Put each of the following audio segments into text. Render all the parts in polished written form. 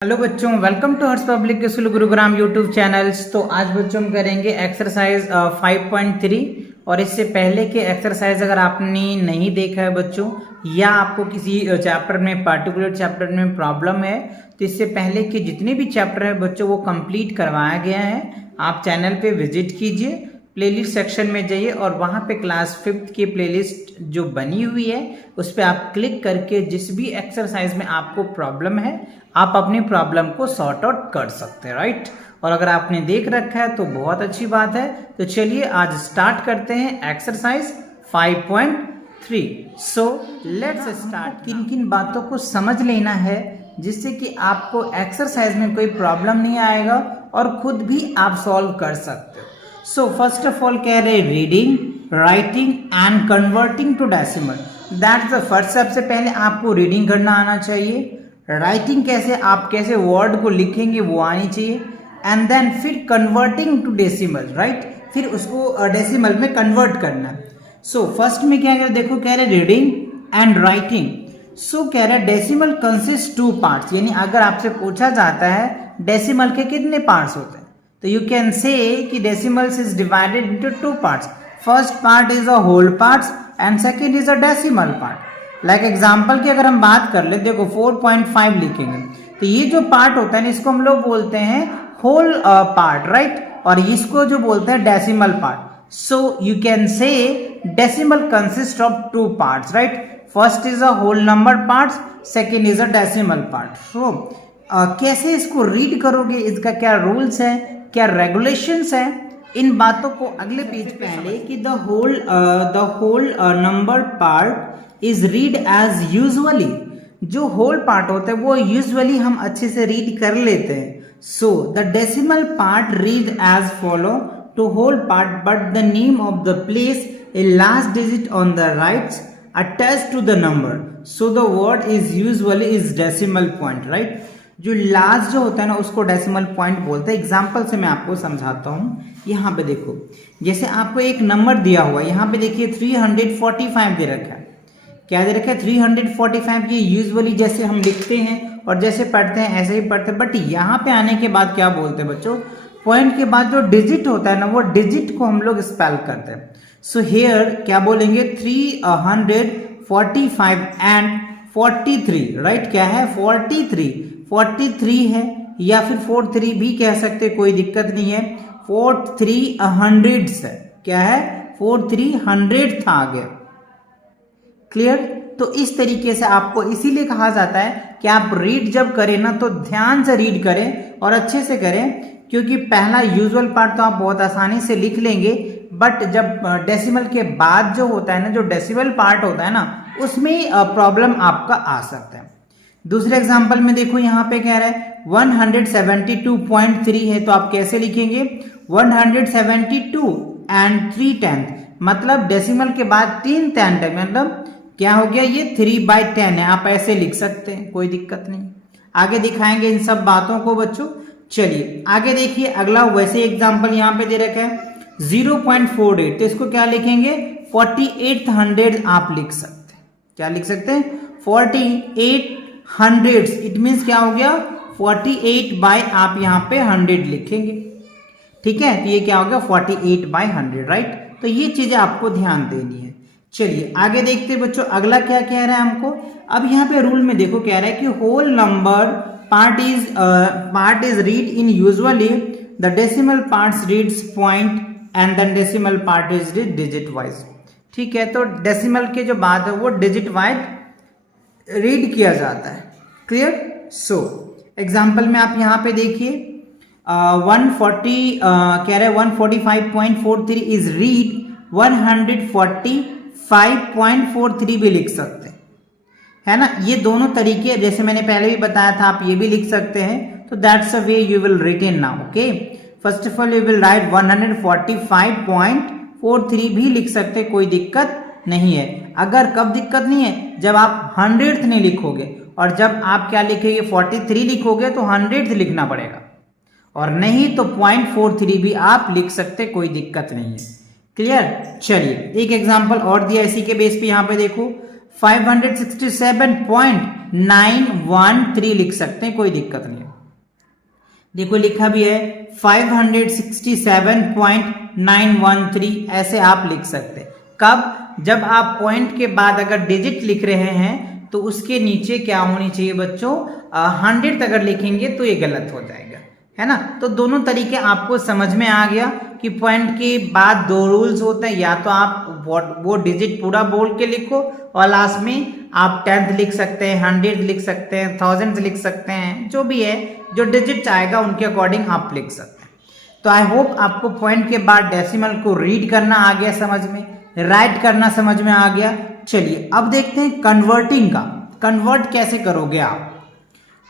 Hello बच्चों, welcome to Harsh public school Gurugram YouTube channels. तो आज बच्चों हम करेंगे एक्सरसाइज 5.3 और इससे पहले के एक्सरसाइज अगर आपने नहीं देखा है बच्चों, या आपको किसी चैप्टर में पर्टिकुलर चैप्टर में प्रॉब्लम है, तो इससे पहले के जितने भी चैप्टर है बच्चों वो कंप्लीट करवाया गया है। आप चैनल पे विजिट कीजिए, प्लेलिस्ट सेक्शन में जाइए और वहाँ पे क्लास 5th की प्लेलिस्ट जो बनी हुई है उस पर आप क्लिक करके जिस भी एक्सरसाइज में आपको प्रॉब्लम है आप अपनी प्रॉब्लम को सॉर्ट आउट कर सकते हैं, राइट। और अगर आपने देख रखा है तो बहुत अच्छी बात है। तो चलिए आज स्टार्ट करते हैं एक्सरसाइज 5.3। So let's start. किन किन बातों को समझ लेना है जिससे कि आपको एक्सरसाइज में कोई प्रॉब्लम नहीं आएगा और खुद भी आप सॉल्व कर सकते हो। सो फर्स्ट ऑफ ऑल कह रहे reading, writing and converting to decimal. That's the first. सबसे पहले आपको रीडिंग करना आना चाहिए, राइटिंग कैसे आप कैसे वर्ड को लिखेंगे वो आनी चाहिए, एंड देन फिर कन्वर्टिंग टू डेसिमल, राइट। फिर उसको डेसिमल में कन्वर्ट करना। सो फर्स्ट में क्या है, देखो कह रहे रीडिंग एंड राइटिंग। सो कह रहे डेसिमल कंसिस्ट 2 पार्ट्स, यानी अगर आपसे पूछा जाता है डेसिमल के कितने पार्ट्स होते हैं तो यू कैन से कि decimals is divided into 2 parts. First part is a whole parts and second is a decimal part. Like example की अगर हम बात कर ले, देखो 4.5 लिखेंगे तो ये जो पार्ट होता है ना इसको हम लोग बोलते हैं होल पार्ट, राइट, और इसको जो बोलते हैं decimal part. So you can say decimal consist of 2 parts, right. First is a whole number parts, second is a decimal part. So कैसे इसको रीड करोगे, इसका क्या रूल्स है, क्या रेगुलेशंस है, इन बातों को अगले पेज पे पहले कि the whole number part is read as usually. जो होल पार्ट होता है वो यूजुअली हम अच्छे से रीड कर लेते हैं। So the decimal part read as follow to whole part but the name of the place a last digit on the rights attach to the number. So the word is usually is decimal point, right. जो last जो होता है ना उसको decimal point बोलते हैं। Example से मैं आपको समझाता हूँ। यहाँ पे देखो, जैसे आपको एक नंबर दिया हुआ है, यहाँ पे देखिए 345 दे रखा है। क्या दे रखा है? 345। ये यूजुअली जैसे हम लिखते हैं और जैसे पढ़ते हैं ऐसे ही पढ़ते हैं, बट यहाँ पे आने के बाद क्या बोलते हैं बच्चों, पॉइंट के बाद जो डिजिट होता है ना वो डिजिट को हम लोग स्पेल करते हैं। सो हेयर क्या बोलेंगे, 345 एंड 43, राइट। क्या है? 43 है, या फिर 43 भी कह सकते, कोई दिक्कत नहीं है। 4300 है, क्या है? 4300 था आगे, क्लियर। तो इस तरीके से आपको इसीलिए कहा जाता है कि आप रीड जब करें ना तो ध्यान से रीड करें और अच्छे से करें, क्योंकि पहला यूजुअल पार्ट तो आप बहुत आसानी से लिख लेंगे, बट जब डेसिमल के बाद जो होता है ना, जो डेसिमल पार्ट होता है ना, उसमें प्रॉब्लम आपका आ सकता है। दूसरे एग्जांपल में देखो, यहाँ पे कह रहा है 172.3 है, तो आप कैसे लिखेंगे? 172 एंड 3/10, मतलब डेसिमल के बाद 3/10 है, मतलब क्या हो गया, ये 3/10 है। आप ऐसे लिख सकते हैं, कोई दिक्कत नहीं। आगे दिखाएंगे इन सब बातों को बच्चों। चलिए आगे देखिए अगला, वैसे एग्जाम्पल यहाँ पे दे रखा है 0.48, तो इसको क्या लिखेंगे? 4800 आप लिख सकते हैं। क्या लिख सकते हैं? 4800। इट मीन्स क्या हो गया? 48 बाय आप यहाँ पे 100 लिखेंगे, ठीक है। तो ये क्या हो गया? 48/100, राइट। तो ये चीजें आपको ध्यान देनी है। चलिए आगे देखते हैं बच्चों, अगला क्या कह रहा है हमको। अब यहाँ पे रूल में देखो क्या रहा है कि whole number part is read in usually the decimal parts reads point and the decimal part is read digit wise, ठीक है। तो डेसिमल के जो बात है वो डिजिट वाइज रीड किया जाता है, क्लियर। सो एग्जाम्पल में आप यहाँ पे देखिए 140 कह रहे 145.43 इज रीड 145.43 भी लिख सकते हैं, है ना। ये दोनों तरीके, जैसे मैंने पहले भी बताया था, आप ये भी लिख सकते हैं। तो that's a way you will written now, okay. First of all you will write 145.43 भी लिख सकते, कोई दिक्कत नहीं है। अगर कब दिक्कत नहीं है? जब आप 100th नहीं लिखोगे, और जब आप क्या लिखेंगे 43 लिखोगे तो 100th लिखना पड़ेगा, और नहीं तो 0.43 भी आप लिख सकते, कोई दिक्कत नहीं है, क्लियर। चलिए एक एग्जांपल और दिया इसी के बेस पे, यहाँ पे देखो 567 5.913 लिख सकते हैं, कोई दिक्कत नहीं है। देखो लिखा भी है 567.913, ऐसे आप लिख सकते हैं। कब? जब आप पॉइंट के बाद अगर डिजिट लिख रहे हैं तो उसके नीचे क्या होनी चाहिए बच्चों, 100 अगर लिखेंगे तो ये गलत हो जाएगा, है ना। तो दोनों तरीके आपको समझ में आ गया कि पॉइंट के बाद दो रूल्स होते हैं, या तो आप वो डिजिट पूरा बोल के लिखो और लास्ट में आप 10th लिख सकते हैं, 100 लिख सकते हैं, 1000 लिख सकते हैं, जो भी है, जो डिजिट आएगा उनके अकॉर्डिंग आप लिख सकते हैं। तो आई होप आपको पॉइंट के बाद डेसिमल को रीड करना आ गया समझ में, राइट करना समझ में आ गया। चलिए अब देखते हैं कन्वर्टिंग का, कन्वर्ट कैसे करोगे आप।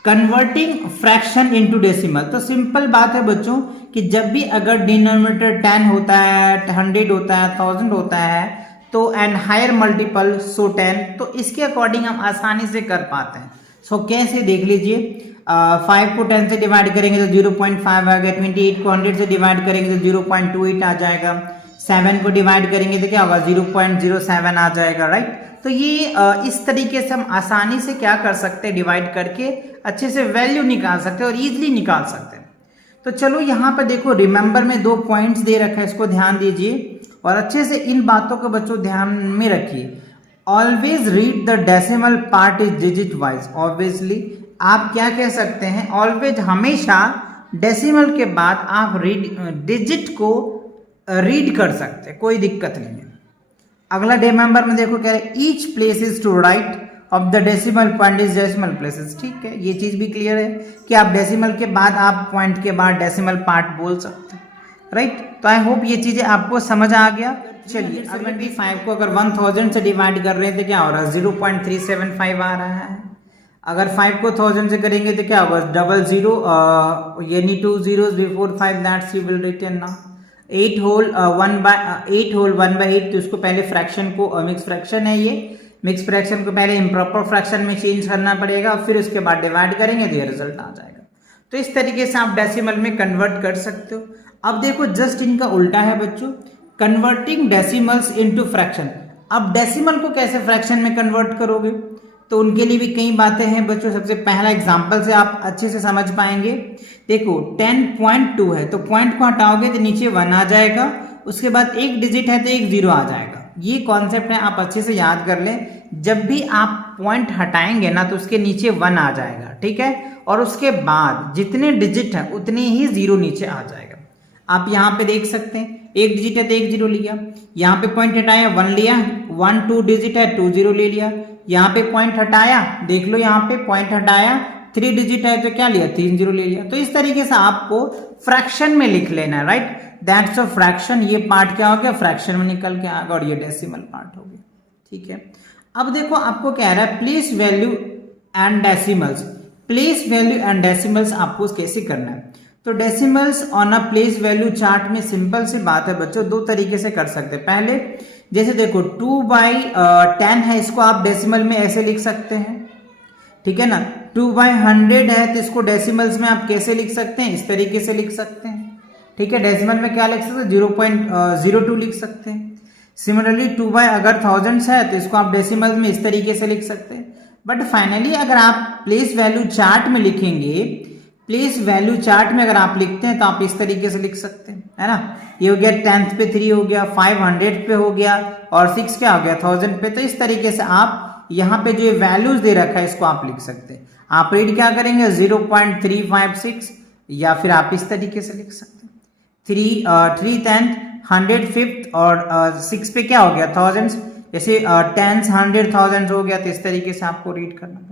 कन्वर्टिंग फ्रैक्शन इनटू डेसिमल, तो सिंपल बात है बच्चों कि जब भी अगर डिनोमिनेटर 10 होता है, 100 होता है, 1000 होता है, तो एंड हायर मल्टीपल सो 10, तो इसके अकॉर्डिंग हम आसानी से कर पाते हैं। सो कैसे देख लीजिए, 5 को 10 से डिवाइड करेंगे तो 0.5 आ गया, 28 को 100 से डिवाइड करेंगे तो 0.28 आ जाएगा, 7 को डिवाइड करेंगे तो क्या होगा 0.07 आ जाएगा, राइट। तो ये इस तरीके से हम आसानी से क्या कर सकते हैं, डिवाइड करके अच्छे से वैल्यू निकाल सकते हैं और इजीली निकाल सकते हैं। तो चलो यहाँ पर देखो रिमेंबर में 2 पॉइंट्स दे रखा है, इसको ध्यान दीजिए और अच्छे से इन बातों को बच्चों ध्यान में रखिए। Always read the decimal part is digit wise. Obviously आप क्या कह सकते हैं, ऑलवेज हमेशा डेसिमल के बाद आप डिजिट को रीड कर सकते हैं, कोई दिक्कत नहीं है। अगला रिमेंबर में देखो कह रहे each place is to right of the decimal point is decimal places. ठीक है, ये चीज भी क्लियर है कि आप डेसिमल के बाद आप पॉइंट के बाद डेसिमल पार्ट बोल सकते हैं, राइट। तो आई होप ये चीजें आपको समझ आ गया। चलिए 75 को अगर 1000 से डिवाइड कर रहे थे क्या हो रहा है, 0.375 आ रहा है। अगर 5 को 1000 से करेंगे तो क्या होगा 00, यानी 2 zeros before 5, that's you will written ना। 8 होल 1/8, तो इसको पहले फ्रैक्शन को, मिक्स फ्रैक्शन है ये, मिक्स फ्रैक्शन को पहले इम्प्रॉपर फ्रैक्शन में चेंज करना पड़ेगा, फिर उसके बाद डिवाइड करेंगे तो ये रिजल्ट आ जाएगा। तो इस तरीके से आप डेसिमल में कन्वर्ट कर सकते हो। अब देखो जस्ट इनका उल्टा है बच्चों, कन्वर्टिंग डेसिमल्स इनटू फ्रैक्शन। अब डेसिमल को कैसे फ्रैक्शन में कन्वर्ट करोगे, तो उनके लिए भी कई बातें हैं बच्चों। सबसे पहला एग्जांपल से आप अच्छे से समझ पाएंगे। देखो 10.2 है तो पॉइंट को हटाओगे तो नीचे 1 आ जाएगा, उसके बाद एक डिजिट है तो एक 0 आ जाएगा। ये कॉन्सेप्ट है, आप अच्छे से याद कर लें। जब भी आप पॉइंट हटाएंगे ना तो उसके नीचे 1 आ जाएगा, ठीक है, और उसके बाद जितने डिजिट है उतने ही 0 नीचे आ जाएगा। आप यहाँ पे देख सकते हैं, एक डिजिट है तो एक 0 लिया, यहाँ पे पॉइंट हटाया 1 लिया, 1 2 डिजिट है 2 0 ले लिया, यहाँ पे पॉइंट हटाया, देख लो यहाँ पे पॉइंट हटाया 3 डिजिट है तो क्या लिया 3 0 ले लिया। तो इस तरीके से आपको फ्रैक्शन में लिख लेना है, राइट। दैट्स अ फ्रैक्शन, ये पार्ट क्या हो गया फ्रैक्शन में निकल के आएगा और ये डेसिमल पार्ट हो गया, ठीक है। अब देखो आपको कह रहा है place value and decimals. Place value and decimals आपको कैसे करना है, तो decimals on a place value chart में सिंपल सी बात है बच्चों, 2 तरीके से कर सकते हैं। पहले जैसे देखो 2/10 है, इसको आप डेसिमल में ऐसे लिख सकते हैं, ठीक है ना। 2/100 है तो इसको डेसिमल्स में आप कैसे लिख सकते हैं, इस तरीके से लिख सकते हैं, ठीक है। डेसिमल में क्या लिख सकते हैं 0.02 लिख सकते हैं। सिमिलरली 2/1000 है तो इसको आप डेसिमल में इस तरीके से लिख सकते हैं। बट फाइनली अगर आप प्लेस वैल्यू चार्ट में लिखेंगे, प्लेस वैल्यू चार्ट में अगर आप लिखते हैं तो आप इस तरीके से लिख सकते हैं, है ना। ये हो गया 10th पे 3 हो गया, 500 पे हो गया और 6 क्या हो गया 1000 पे। तो इस तरीके से आप यहाँ पे जो वैल्यूज दे रखा है इसको आप लिख सकते हैं। आप रीड क्या करेंगे 0.356 या फिर आप इस तरीके से लिख सकते हैं 3 10th 100 5th और 6 पे क्या हो गया 1000, जैसे 10s 100 1000 हो गया, तो इस तरीके से आपको रीड करना पड़ता है।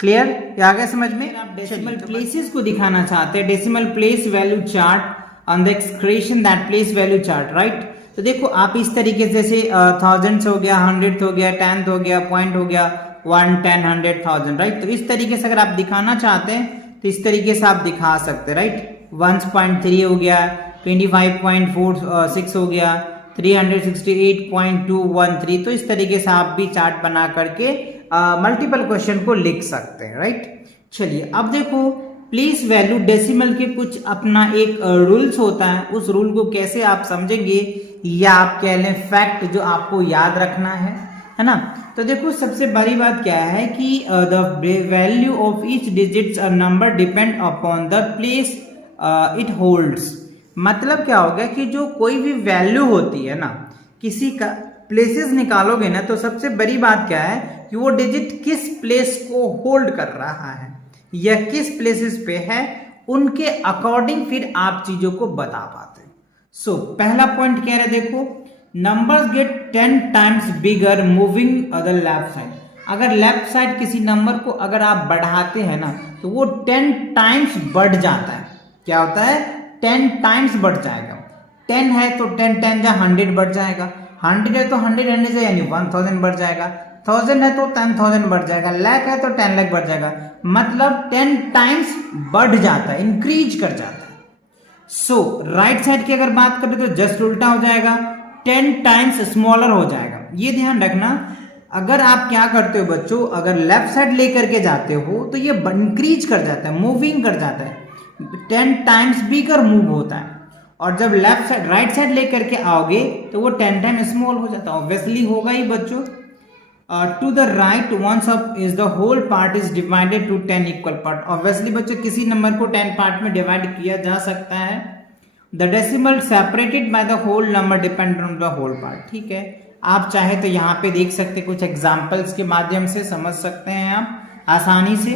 क्लियर, ये आ गया समझ में। आप डेसिमल प्लेसेस को दिखाना चाहते हैं, decimal place value chart on the expression that place value chart, right. तो देखो आप इस तरीके से जैसे 1000 हो गया, 100 हो गया, 10th हो गया, पॉइंट हो गया 1 10 100 1000, राइट। तो इस तरीके से अगर आप दिखाना चाहते हैं तो इस तरीके से आप दिखा सकते हैं, राइट। 1.3 हो गया, 25.46 हो गया, 368.213। तो इस तरीके से आप भी चार्ट बना करके मल्टीपल क्वेश्चन को लिख सकते हैं, राइट। चलिए अब देखो प्लेस वैल्यू डेसिमल के कुछ अपना एक रूल्स होता है, उस रूल को कैसे आप समझेंगे या आप कह लें फैक्ट जो आपको याद रखना है, है ना। तो देखो सबसे बड़ी बात क्या है कि the value of each digits number depend upon the place it holds. मतलब क्या हो गया कि जो कोई भी वैल्यू होती है ना, किसी का प्लेसेस निकालोगे ना, तो सबसे बड़ी बात क्या है कि वो डिजिट किस प्लेस को होल्ड कर रहा है या किस प्लेसेस पे है, उनके अकॉर्डिंग फिर आप चीजों को बता पाते हैं। सो पहला पॉइंट क्या है, देखो numbers get 10 times bigger moving the left side. अगर लेफ्ट साइड किसी नंबर को अगर आप बढ़ाते हैं ना, तो वो 10 टाइम्स बढ़ जाता है। क्या होता है, 10 टाइम्स बढ़ जाएगा। 10 है तो 10 10 जा 100 बढ़ जाएगा, 100 है तो 100 से यानी 1000 बढ़ जाएगा, 1000 है तो 10,000 बढ़ जाएगा, लाख है तो 10 लाख बढ़ जाएगा। मतलब 10 टाइम्स बढ़ जाता है, इंक्रीज कर जाता है। सो राइट साइड की अगर बात करें तो जस्ट उल्टा हो जाएगा, 10 टाइम्स स्मॉलर हो जाएगा। ये ध्यान रखना, अगर आप क्या करते हो बच्चों, अगर लेफ्ट साइड लेकर के जाते हो तो ये इंक्रीज कर जाता है, मूविंग कर जाता है, 10 टाइम्स बिगर मूव होता है। और जब लेफ्ट साइड राइट साइड लेकर के आओगे तो वो 10 टाइम स्मॉल हो जाता है। ऑब्वियसली होगा ही बच्चों। To the right once of is the whole part is divided to 10 equal part. Obviously बच्चों किसी नंबर को 10 पार्ट में डिवाइड किया जा सकता है। The decimal separated by the whole number depend on the whole part. ठीक है, आप चाहे तो यहाँ पे देख सकते, कुछ एग्जाम्पल्स के माध्यम से समझ सकते हैं आप आसानी से।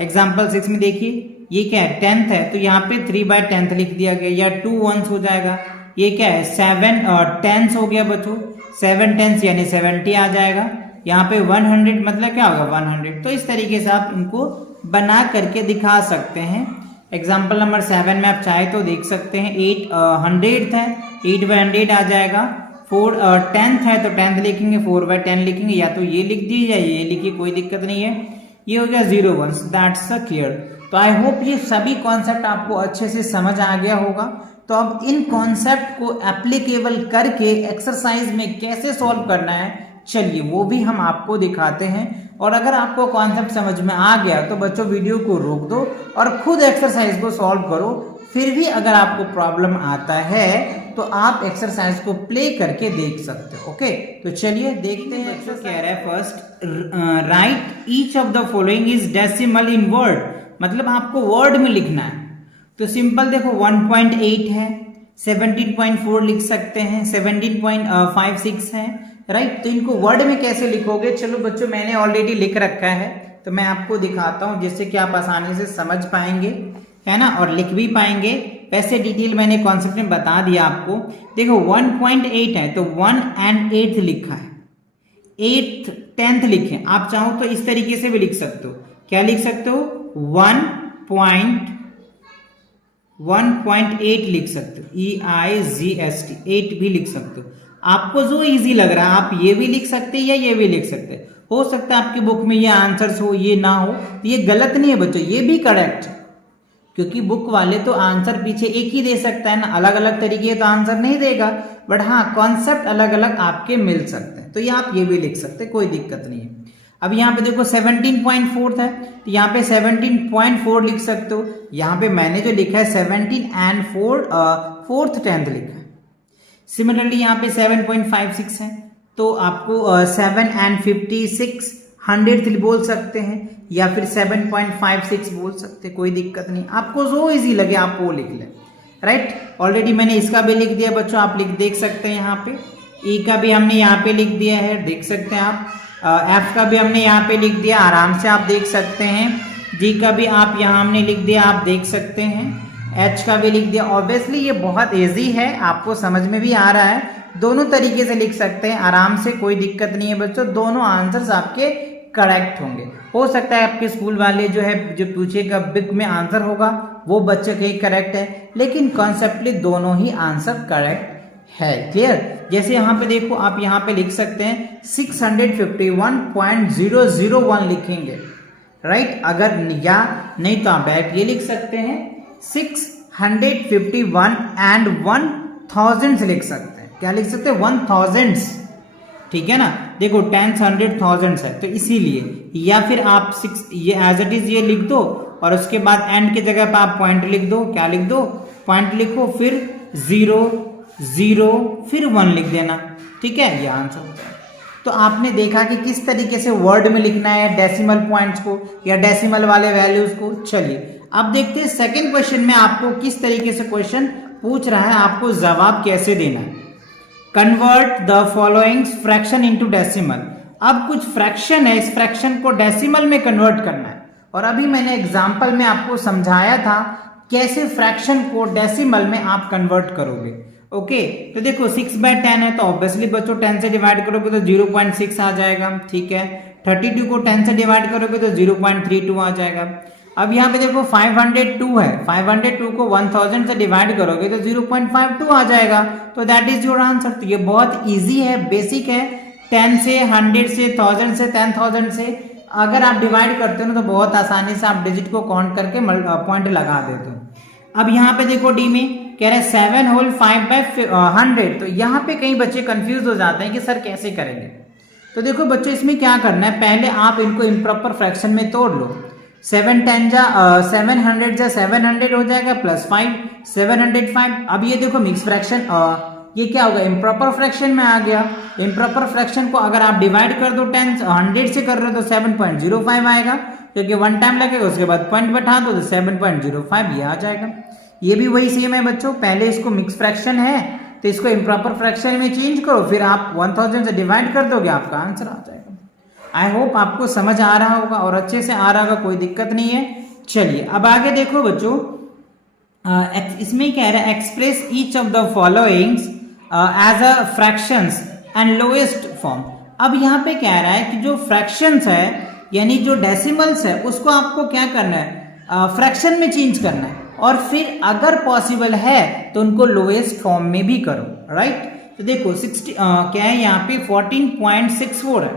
एग्जाम्पल 6 में देखिए, ये क्या है, 10th है तो यहाँ पे 3/10 लिख दिया गया, या 2 ones हो जाएगा। ये क्या है, 7 10s हो गया बच्चों, 7 10s यानी 70 आ जाएगा। यहाँ पे 100 मतलब क्या होगा, 100। तो इस तरीके से आप इनको बना करके दिखा सकते हैं। एग्जाम्पल नंबर 7 में आप चाहे तो देख सकते हैं, 8 100th है, 8/100 आ जाएगा। 4 10th है तो 10th लिखेंगे, 4/10 लिखेंगे, या तो ये लिख दीजिए या ये लिखिए, कोई दिक्कत नहीं है। ये हो गया 0 ones, दैट्स क्लियर। तो आई होप ये सभी कॉन्सेप्ट आपको अच्छे से समझ आ गया होगा। तो अब इन कॉन्सेप्ट को एप्लीकेबल करके एक्सरसाइज में कैसे सॉल्व करना है, चलिए वो भी हम आपको दिखाते हैं। और अगर आपको कॉन्सेप्ट समझ में आ गया तो बच्चों वीडियो को रोक दो और खुद एक्सरसाइज को सॉल्व करो। फिर भी अगर आपको प्रॉब्लम आता है तो आप एक्सरसाइज को प्ले करके देख सकते हो। ओके, तो चलिए देखते हैं। बच्चों कह रहा है first, right each of the following is decimal in word. मतलब आपको वर्ड में लिखना है। तो सिंपल देखो, 1.8 है, 17.4 लिख सकते हैं, 17.56 है, राइट। तो इनको वर्ड में कैसे लिखोगे, चलो बच्चों मैंने ऑलरेडी लिख रखा है तो मैं आपको दिखाता हूं, जिससे कि आप आसानी से समझ पाएंगे, है ना, और लिख भी पाएंगे। वैसे डिटेल मैंने कॉन्सेप्ट में बता दिया आपको। देखो 1.8 है तो 1 and 8 लिखा है, 8th 10th लिखें। आप चाहो तो इस तरीके से भी लिख सकते हो। क्या लिख सकते हो, 1.8 लिख सकते हो, EIGST 8 भी लिख सकते हो। आपको जो इजी लग रहा है आप ये भी लिख सकते हैं या ये भी लिख सकते हैं। हो सकता है आपकी बुक में ये आंसर्स हो, ये ना हो, तो ये गलत नहीं है बच्चों, ये भी करेक्ट है। क्योंकि बुक वाले तो आंसर पीछे एक ही दे सकता है ना, अलग अलग तरीके तो आंसर नहीं देगा, बट हाँ कॉन्सेप्ट अलग अलग आपके मिल सकते हैं। तो ये आप ये भी लिख सकते हैं, कोई दिक्कत नहीं है। अब यहाँ पे देखो 17.4 है तो यहाँ पे 17.4 लिख सकते हो। यहाँ पे मैंने जो लिखा है 17 and 4th 10th लिखा है। सिमिलरली यहाँ पे 7.56 है तो आपको 7 and 56 100th बोल सकते हैं, या फिर 7.56 बोल सकते हैं, कोई दिक्कत नहीं। आपको जो इजी लगे आप वो लिख लें, राइट। ऑलरेडी मैंने इसका भी लिख दिया बच्चों, आप देख सकते हैं यहाँ पे। ई का भी हमने यहाँ पे लिख दिया है, देख सकते हैं आप। एफ का भी हमने यहाँ पे लिख दिया, आराम से आप देख सकते हैं। जी का भी आप यहाँ हमने लिख दिया, आप देख सकते हैं। एच का भी लिख दिया। ऑब्वियसली ये बहुत इजी है, आपको समझ में भी आ रहा है। दोनों तरीके से लिख सकते हैं आराम से, कोई दिक्कत नहीं है बच्चों। दोनों आंसर्स आपके करेक्ट होंगे। हो सकता है आपके स्कूल वाले जो है जो पूछेगा बुक में आंसर होगा वो बच्चे के करेक्ट है, लेकिन कॉन्सेप्टली दोनों ही आंसर करेक्ट है। क्लियर। जैसे यहाँ पे देखो, आप यहाँ पे लिख सकते हैं 651.001 लिखेंगे, राइट। अगर या नहीं तो आप डायरेक्ट ये लिख सकते हैं 651 and 1000 लिख सकते हैं। क्या लिख सकते हैं, 1000, ठीक है ना। देखो 10s 100 1000 है तो इसीलिए, या फिर आप 6 ये एज इट इज ये लिख दो और उसके बाद एंड की जगह पर आप पॉइंट लिख दो। क्या लिख दो, पॉइंट लिखो, फिर 0 0 फिर 1 लिख देना, ठीक है, ये आंसर होता है। तो आपने देखा कि किस तरीके से वर्ड में लिखना है डेसिमल पॉइंट्स को या डेसिमल वाले वैल्यूज को। चलिए अब देखते हैं सेकंड क्वेश्चन में आपको किस तरीके से क्वेश्चन पूछ रहा है, आपको जवाब कैसे देना है। Convert the following fraction into decimal. अब कुछ फ्रैक्शन है, इस फ्रैक्शन को डेसिमल में कन्वर्ट करना है। और अभी मैंने एग्जांपल में आपको समझाया था कैसे फ्रैक्शन को डेसिमल में आप कन्वर्ट करोगे। ओके तो देखो 6/10 है तो ऑब्वियसली बच्चों 10 से डिवाइड करोगे तो 0.6 आ जाएगा। ठीक है 32 को 10 से डिवाइड करोगे तो 0.32 आ जाएगा। अब यहाँ पे देखो 502 है, 502 को 1000 से डिवाइड करोगे तो 0.52 आ जाएगा। तो दैट इज योर आंसर। तो ये बहुत इजी है, बेसिक है। 10 से 100 से 1000 से 10,000 से अगर आप डिवाइड करते हो ना तो बहुत आसानी से आप डिजिट को काउंट करके पॉइंट लगा देते हो। अब यहाँ पे देखो डी में कह रहे 7 होल 5/100। तो यहाँ पे कई बच्चे कंफ्यूज हो जाते हैं कि सर कैसे करेंगे। तो देखो बच्चों इसमें क्या करना है, पहले आप इनको इम्प्रॉपर फ्रैक्शन में तोड़ लो। 710 जा 700 जा 700 हो जाएगा प्लस 5 705। अब ये देखो मिक्स फ्रैक्शन, ये क्या होगा इम्प्रॉपर फ्रैक्शन में आ गया। इम्प्रॉपर फ्रैक्शन को अगर आप डिवाइड कर दो 100 से कर रहे हो तो 7.05 आएगा, क्योंकि 1 टाइम लगेगा उसके बाद पॉइंट बैठा दो तो 7.05 ये आ जाएगा। ये भी वही सेम है बच्चों, पहले इसको मिक्स फ्रैक्शन है तो इसको इम्प्रॉपर फ्रैक्शन में चेंज करो, फिर आप 1000 से डिवाइड कर दोगे आपका आंसर आ जाएगा। आई होप आपको समझ आ रहा होगा और अच्छे से आ रहा होगा, कोई दिक्कत नहीं है। चलिए अब आगे देखो बच्चों, इसमें कह रहा है express each of the followings as a fractions and lowest form. अब यहाँ पे कह रहा है कि जो फ्रैक्शंस है यानी जो डेसिमल्स है उसको आपको क्या करना है फ्रैक्शन में चेंज करना है, और फिर अगर पॉसिबल है तो उनको लोएस्ट फॉर्म में भी करो। राइट तो देखो 60 क्या है यहाँ पे 14.64 है।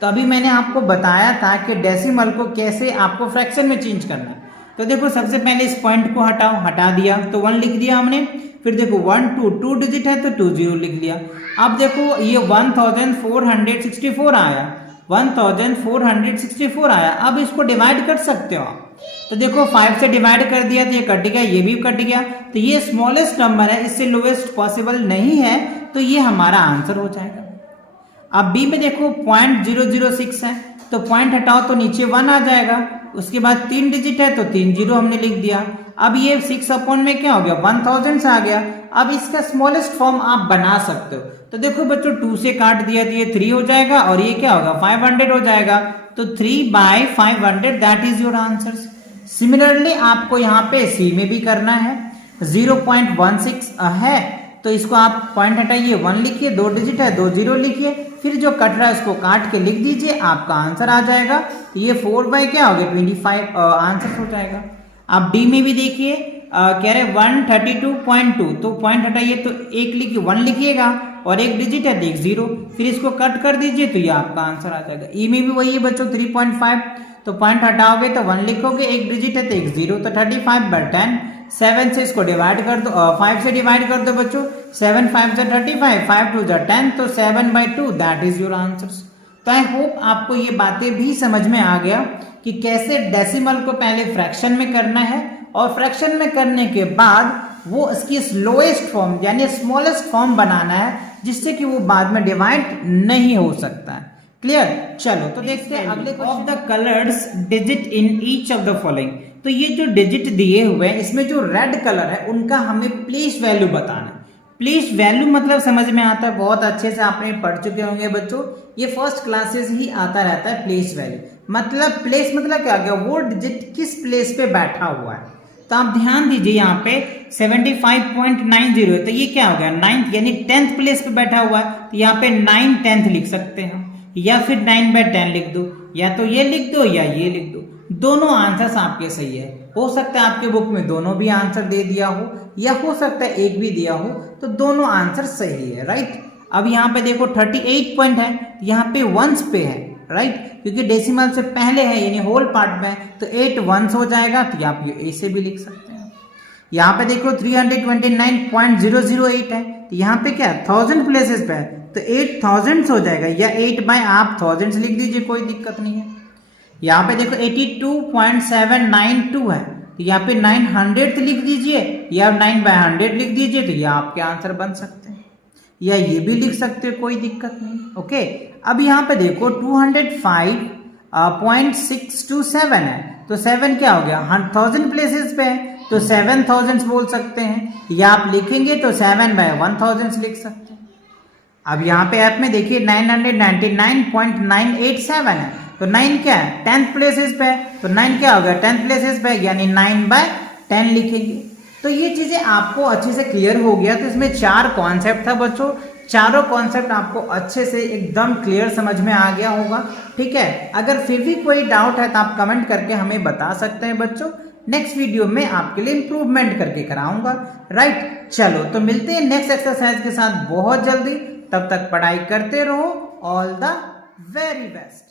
तो अभी मैंने आपको बताया था कि डेसिमल को कैसे आपको फ्रैक्शन में चेंज करना है। तो देखो सबसे पहले इस पॉइंट को हटाओ, हटा दिया तो 1 लिख दिया हमने। फिर देखो 1 2 डिजिट है तो 20 लिख लिया। अब देखो ये 1464 आया, 1464 आया। अब इसको डिवाइड कर सकते हो आप। तो देखो 5 से डिवाइड कर दिया तो ये कट गया, ये भी कट गया। तो ये स्मॉलेस्ट नंबर है, इससे लोएस्ट पॉसिबल नहीं है, तो ये हमारा आंसर हो जाएगा। अब बी में देखो 0.006 है तो पॉइंट हटाओ तो नीचे 1 आ जाएगा। उसके बाद 3 डिजिट है तो 3 0 हमने लिख दिया। अब ये 6 अपॉन में क्या हो गया 1000 से आ गया। अब इसका स्मॉलेस्ट फॉर्म आप बना सकते हो। तो देखो बच्चों 2 से काट दिया तो ये 3 हो जाएगा और ये क्या होगा 500 हो जाएगा। तो 3/500 that is your answer. Similarly आपको यहाँ पे सी में भी करना है। 0.16 है तो इसको आप पॉइंट हटाइए 1 लिखिए, 2 डिजिट है 2 0 लिखिए, फिर जो कट रहा है उसको काट के लिख दीजिए, आपका आंसर आ जाएगा। तो ये 4 क्या हो गया 25 आंसर हो जाएगा। आप डी में भी देखिए कह रहे 132.2 तो पॉइंट हटाइए तो 1 लिखिए 1 लिखिएगा और 1 डिजिट है तो 1 0, फिर इसको कट कर दीजिए तो ये आपका आंसर आ जाएगा। ई में भी वही है बच्चों 3.5 तो पॉइंट हटाओगे तो 1 लिखोगे, 1 डिजिट है तो 1 0, तो 35/10। 7 से इसको डिवाइड कर दो, 5 से डिवाइड कर दो बच्चों, 7 5 से 35, 5 2 10, तो 7/2 दैट इज योर आंसर। तो आई होप आपको ये बातें भी समझ में आ गया कि कैसे डेसिमल को पहले फ्रैक्शन में करना है और फ्रैक्शन में करने के बाद वो इसकी लोएस्ट फॉर्म यानी स्मॉलेस्ट फॉर्म बनाना है, जिससे कि वो बाद में डिवाइड नहीं हो सकता है। क्लियर? चलो तो देखते हैं अगले of the colours digit in each of the following. तो ये जो डिजिट दिए हुए हैं इसमें जो रेड कलर है उनका हमें प्लेस वैल्यू बताना है। प्लेस वैल्यू मतलब समझ में आता है, बहुत अच्छे से आपने पढ़ चुके होंगे बच्चों, ये फर्स्ट क्लासेस ही आता रहता है। प्लेस वैल्यू मतलब प्लेस मतलब क्या गया, वो डिजिट किस प्लेस पे बैठा हुआ है। तो आप ध्यान दीजिए यहाँ पे 75.90 है तो ये क्या हो गया 9th यानी 10th प्लेस पे बैठा हुआ है। तो यहाँ पे 9/10 लिख सकते हैं या फिर 9/10 लिख दो, या तो ये लिख दो या ये लिख दो, दोनों आंसर्स आपके सही है। हो सकता है आपके बुक में दोनों भी आंसर दे दिया हो या हो सकता है एक भी दिया हो, तो दोनों आंसर सही है। राइट अब यहाँ पे देखो 38 पॉइंट है, यहाँ पे वंस पे है। राइट क्योंकि डेसिमल से पहले है यानी होल पार्ट में, तो 8 वंस हो जाएगा, तो आप ये ऐसे भी लिख सकते हैं। यहाँ पे देखो 329.008 है, तो यहाँ पे क्या 1000 प्लेसेस पे है तो 8000 हो जाएगा, या 8 बाय आप 1000 लिख दीजिए, कोई दिक्कत नहीं है। यहाँ पे देखो 82.792 है, तो यहाँ पे 900 लिख दीजिए या 9/100 लिख दीजिए, तो ये आपके आंसर बन सकते हैं, या ये भी लिख सकते हो, कोई दिक्कत नहीं। ओके अब यहाँ पे देखो 205.627 है, तो 7 क्या हो गया 1000 प्लेसेस पे है, तो 7000 बोल सकते हैं, या आप लिखेंगे तो 7/1000 लिख सकते हैं। अब यहाँ पे ऐप में देखिए 999.987 है, तो 9 क्या है 10th प्लेसेस पे है, तो 9 क्या हो गया 10th प्लेसेस पे, यानी 9/10 लिखेंगे। तो ये चीजें आपको अच्छे से क्लियर हो गया। तो इसमें 4 कॉन्सेप्ट था बच्चों, चारों कॉन्सेप्ट आपको अच्छे से एकदम क्लियर समझ में आ गया होगा। ठीक है, अगर फिर भी कोई डाउट है तो आप कमेंट करके हमें बता सकते हैं बच्चों, नेक्स्ट वीडियो में आपके लिए इंप्रूवमेंट करके कराऊंगा। राइट, चलो तो मिलते हैं नेक्स्ट एक्सरसाइज के साथ बहुत जल्दी, तब तक पढ़ाई करते रहो। All the very best.